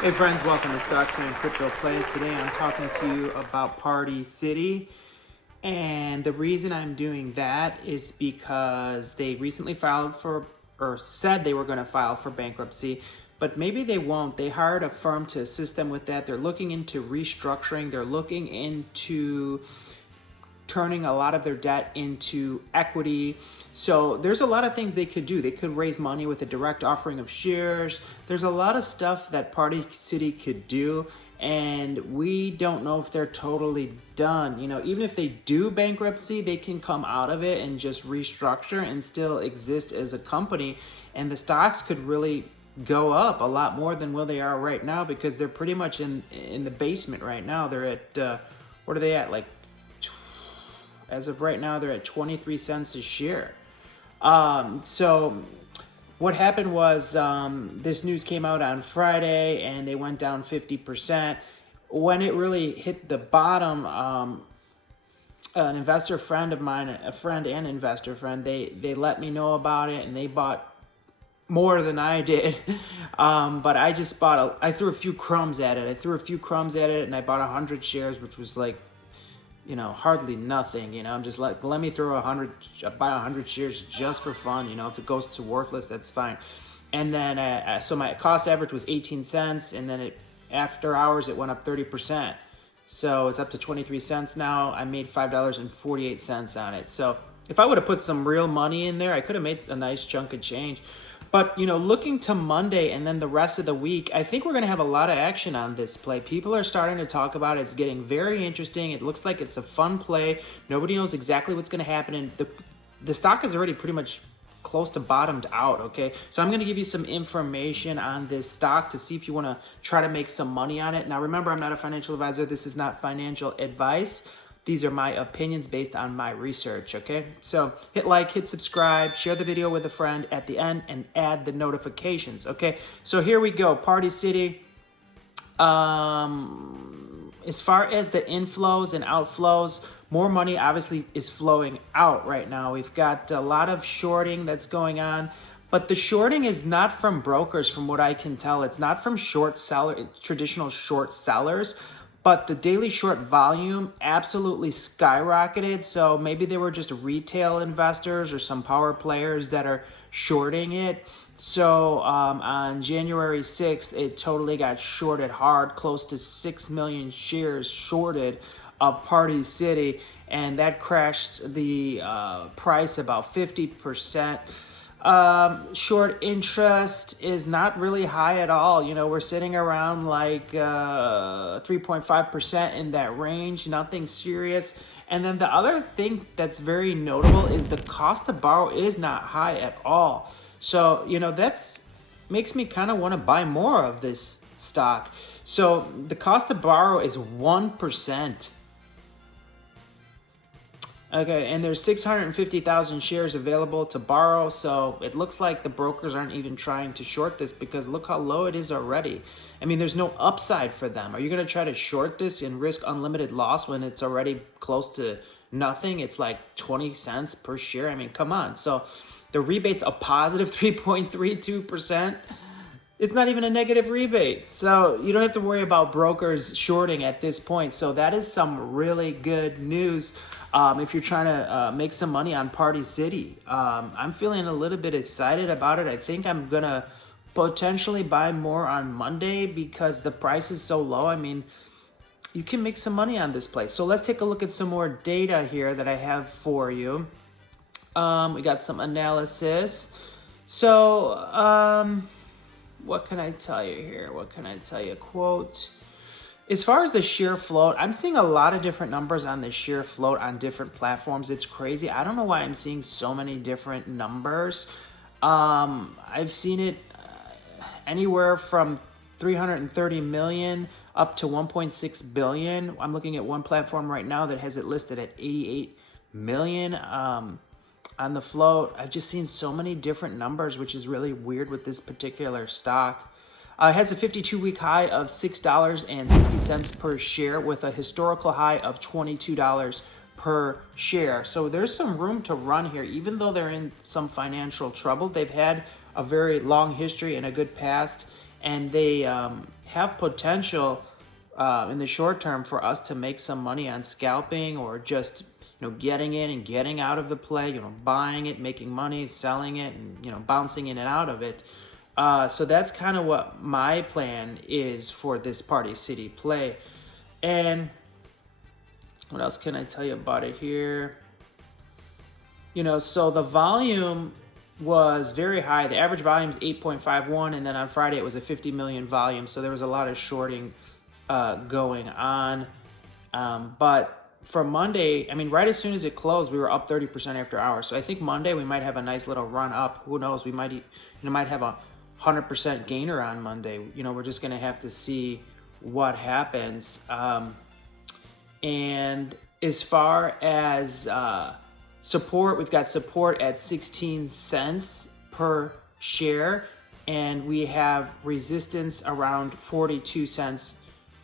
Hey friends, welcome to Stocks and Crypto Plays. Today I'm talking to you about Party City. And the reason I'm doing that is because they recently filed for, or said they were going to file for bankruptcy, but maybe they won't. They hired a firm to assist them with that. They're looking into restructuring. They're looking into turning a lot of their debt into equity. So there's a lot of things they could do. They could raise money with a direct offering of shares. There's a lot of stuff that Party City could do, and we don't know if they're totally done. You know, even if they do bankruptcy, they can come out of it and just restructure and still exist as a company, and the stocks could really go up a lot more than where they are right now, because they're pretty much in the basement right now. They're at what are they at, like, as of right now, they're at 23 cents a share. So what happened was this news came out on Friday and they went down 50%. When it really hit the bottom, an investor friend of mine, a friend and investor friend, they let me know about it, and they bought more than I did. But I just bought, I threw a few crumbs at it. And I bought 100 shares, which was like, you know, hardly nothing. You know, I'm just like, let me buy 100 shares just for fun. You know, if it goes to worthless, that's fine. And then, so my cost average was 18 cents. And then after hours, it went up 30%. So it's up to 23 cents now. I made $5.48 on it. So if I would have put some real money in there, I could have made a nice chunk of change. But, you know, looking to Monday and then the rest of the week, I think we're going to have a lot of action on this play. People are starting to talk about it. It's getting very interesting. It looks like it's a fun play. Nobody knows exactly what's going to happen. And the stock is already pretty much close to bottomed out, okay? So I'm going to give you some information on this stock to see if you want to try to make some money on it. Now, remember, I'm not a financial advisor. This is not financial advice. These are my opinions based on my research, okay? So hit like, hit subscribe, share the video with a friend at the end, and add the notifications, okay? So here we go, Party City. As far as the inflows and outflows, more money obviously is flowing out right now. We've got a lot of shorting that's going on, but the shorting is not from brokers, from what I can tell. It's not from traditional short sellers. But the daily short volume absolutely skyrocketed. So maybe they were just retail investors or some power players that are shorting it. So on January 6th, it totally got shorted hard, close to 6 million shares shorted of Party City. And that crashed the price about 50%. Short interest is not really high at all. You know, we're sitting around like 3.5% in that range, nothing serious. And then the other thing that's very notable is the cost to borrow is not high at all. So, you know, that's makes me kind of want to buy more of this stock. So the cost to borrow is 1%. Okay, and there's 650,000 shares available to borrow, so it looks like the brokers aren't even trying to short this, because look how low it is already. I mean, there's no upside for them. Are you going to try to short this and risk unlimited loss when it's already close to nothing? It's like 20 cents per share. I mean, come on. So the rebate's a positive 3.32%. It's not even a negative rebate. So you don't have to worry about brokers shorting at this point. So that is some really good news if you're trying to make some money on Party City. I'm feeling a little bit excited about it. I think I'm going to potentially buy more on Monday because the price is so low. I mean, you can make some money on this place. So let's take a look at some more data here that I have for you. We got some analysis. So what can I tell you here? Quote. As far as the share float, I'm seeing a lot of different numbers on the share float on different platforms. It's crazy. I don't know why I'm seeing so many different numbers. I've seen it anywhere from 330 million up to 1.6 billion. I'm looking at one platform right now that has it listed at 88 million. On the float, I've just seen so many different numbers, which is really weird with this particular stock. It has a 52-week high of $6.60 per share with a historical high of $22 per share. So there's some room to run here, even though they're in some financial trouble. They've had a very long history and a good past, and they have potential in the short term for us to make some money on scalping, or just getting in and getting out of the play, buying it, making money, selling it, and bouncing in and out of it. So that's kind of what my plan is for this Party City play. And what else can I tell you about it here? So the volume was very high. The average volume is 8.51, and then on Friday it was a 50 million volume. So there was a lot of shorting going on. But for Monday, I mean, right as soon as it closed, we were up 30% after hours. So I think Monday we might have a nice little run up. Who knows? We might have a 100% gainer on Monday. We're just gonna have to see what happens. And as far as support, we've got support at 16 cents per share, and we have resistance around 42 cents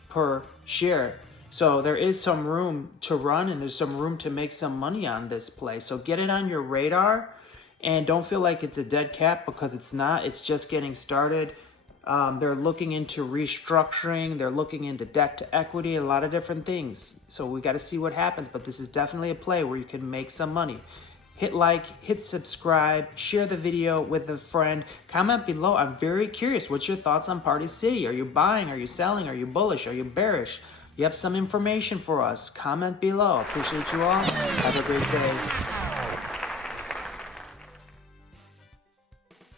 per share. So there is some room to run, and there's some room to make some money on this play. So get it on your radar, and don't feel like it's a dead cat, because it's not. It's just getting started. They're looking into restructuring. They're looking into debt to equity, a lot of different things. So we got to see what happens, but this is definitely a play where you can make some money. Hit like, hit subscribe, share the video with a friend. Comment below. I'm very curious. What's your thoughts on Party City? Are you buying? Are you selling? Are you bullish? Are you bearish? You have some information for us. Comment below. Appreciate you all. Have a great day.